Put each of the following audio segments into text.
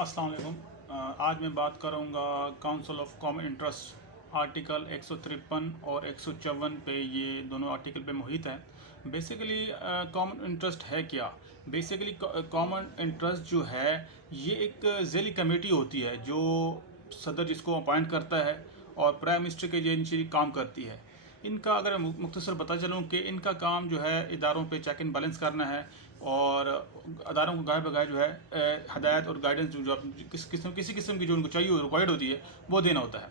अस्सलाम वालेकुम। आज मैं बात करूँगा council of common interest article 153 और 154 पे। ये दोनों आर्टिकल पे मुहित है। बेसिकली कॉमन इंटरेस्ट है क्या? बेसिकली कॉमन इंटरेस्ट जो है ये एक ज़ैली कमेटी होती है जो सदर जिसको अपॉइंट करता है और प्राइम मिनिस्टर के जो नीचे काम करती है। इनका अगर मुख्तसर बता चलूँ कि इनका काम जो है इदारों पे चेक एंड बैलेंस करना है और अदारों को गाय बगाए जो है हदायत और गाइडेंस जो किसी किस्म की जो उनको चाहिए रिक्वायर्ड होती है वो देना होता है।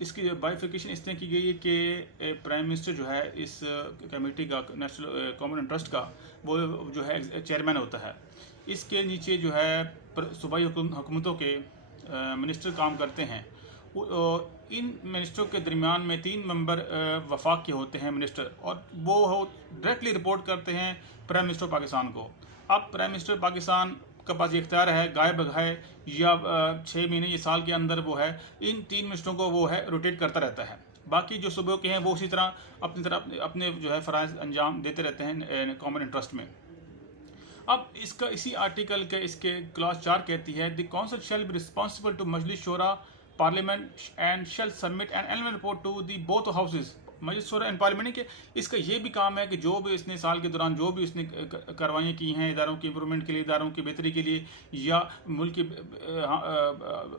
इसकी बाइफिकेशन इस तरह की गई है कि प्राइम मिनिस्टर जो है इस कमेटी का नेशनल कॉमन इंटरेस्ट का वो जो है चेयरमैन होता है। इसके नीचे जो है सूबाई हुकूमतों के मिनिस्टर काम करते हैं। इन मिनिस्टरों के दरमियान में 3 मेंबर वफाक के होते हैं मिनिस्टर, और वो डायरेक्टली रिपोर्ट करते हैं प्राइम मिनिस्टर पाकिस्तान को। अब प्राइम मिनिस्टर पाकिस्तान का पास ये इख्तियार है गाय बगाए या 6 महीने या साल के अंदर वो है इन 3 मिनिस्टरों को वो है रोटेट करता रहता है। बाकी जो सूबों के हैं वो उसी तरह अपने जो है फ़राइज़ अंजाम देते रहते हैं कॉमन इंटरेस्ट में। अब इसका इसी आर्टिकल के इसके क्लॉज 4 कहती है the council shall be responsible to Majlis Shura parliament and shall submit an annual report to the both houses. Majlis Shura and parliament के इसका ये भी काम है कि जो भी इसने साल के दौरान जो भी इसने कार्रवाइयाँ की हैं इदारों की इम्प्रूवमेंट के लिए, इदारों की बेहतरी के लिए या मुल्क की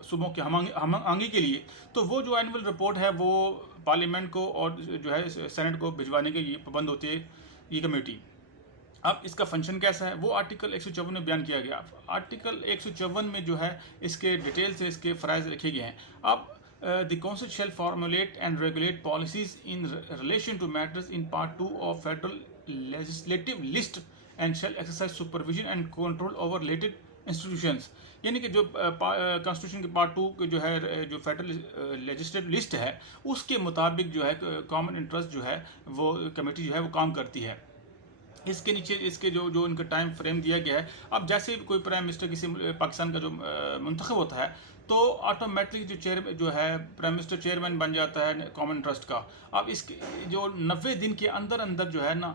सूबों की हम आंगी के लिए, तो वो जो एनुअल रिपोर्ट है वो पार्लियामेंट को और जो है सेनेट को भिजवाने के लिए पाबंद होती है ये कमेटी। अब इसका फंक्शन कैसा है वो आर्टिकल 154 में बयान किया गया। आर्टिकल 154 में जो है इसके डिटेल से इसके फ़राइज़ लिखे गए हैं। अब the council shall formulate and regulate policies in relation to matters in part 2 of federal legislative list and shall exercise supervision and control over related institutions. यानी कि जो कॉन्स्टिट्यूशन के पार्ट 2 के जो है जो फेडरल लेजिस्लेटिव लिस्ट है उसके मुताबिक जो है कॉमन इंटरेस्ट जो है वो कमेटी जो है वो काम करती है। इसके नीचे इसके जो इनका टाइम फ्रेम दिया गया है। अब जैसे कोई प्राइम मिनिस्टर किसी पाकिस्तान का जो मुंतखब होता है तो ऑटोमेटिक जो है प्राइम मिनिस्टर चेयरमैन बन जाता है कॉमन ट्रस्ट का। अब इसके जो 90 दिन के अंदर अंदर जो है ना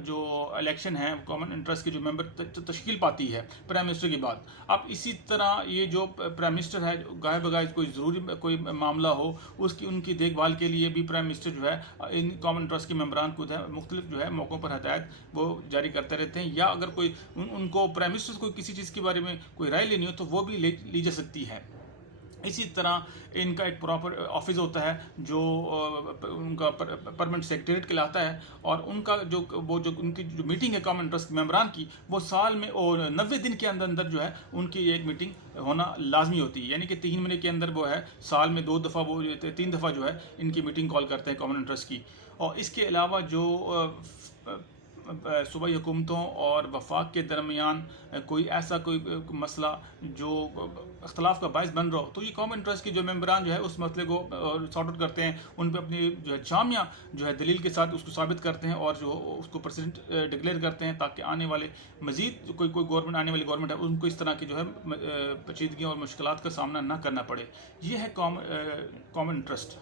जो इलेक्शन है कॉमन इंटरेस्ट के जो मेंबर तश्कील पाती है प्राइम मिनिस्टर के बाद। अब इसी तरह ये जो प्राइम मिनिस्टर है गाय बगाए कोई ज़रूरी कोई मामला हो उसकी उनकी देखभाल के लिए भी प्राइम मिनिस्टर जो है इन कॉमन इंटरेस्ट के मेम्बरान को मुख्तलिफ जो है मौक़ों पर हदायत वो जारी करते रहते हैं। या अगर कोई उनको प्राइम मिनिस्टर को किसी चीज़ के बारे में कोई राय लेनी हो तो वो भी ली जा सकती है। इसी तरह इनका एक प्रॉपर ऑफिस होता है जो उनका परमानेंट सेक्रेटरीट कहलाता है, और उनका जो उनकी जो मीटिंग है कॉमन इंटरेस्ट मेंबरान की वो साल में और 90 दिन के अंदर अंदर जो है उनकी एक मीटिंग होना लाजमी होती है। यानी कि 3 महीने के अंदर वो है साल में 2 दफ़ा वो 3 दफ़ा जो है इनकी मीटिंग कॉल करते हैं कॉमन इंटरेस्ट की। और इसके अलावा जो सूबाई हुकूमतों और वफाक के दरमियान कोई ऐसा कोई मसला जो अख्तलाफ का बायस बन रहा हो तो ये कॉमन इंटरेस्ट के जो मेंबरान जो है उस मसले को सॉर्ट आउट करते हैं, उन पर अपनी जो है जामिया जो है दलील के साथ उसको साबित करते हैं और जो उसको प्रेसिडेंट डिक्लेयर करते हैं ताकि आने वाले मजीद कोई गवर्नमेंट आने वाली गवर्नमेंट है उनको इस तरह की जो है पेचीदगियों और मुश्किलात का सामना ना करना पड़े। ये है कॉमन इंटरेस्ट।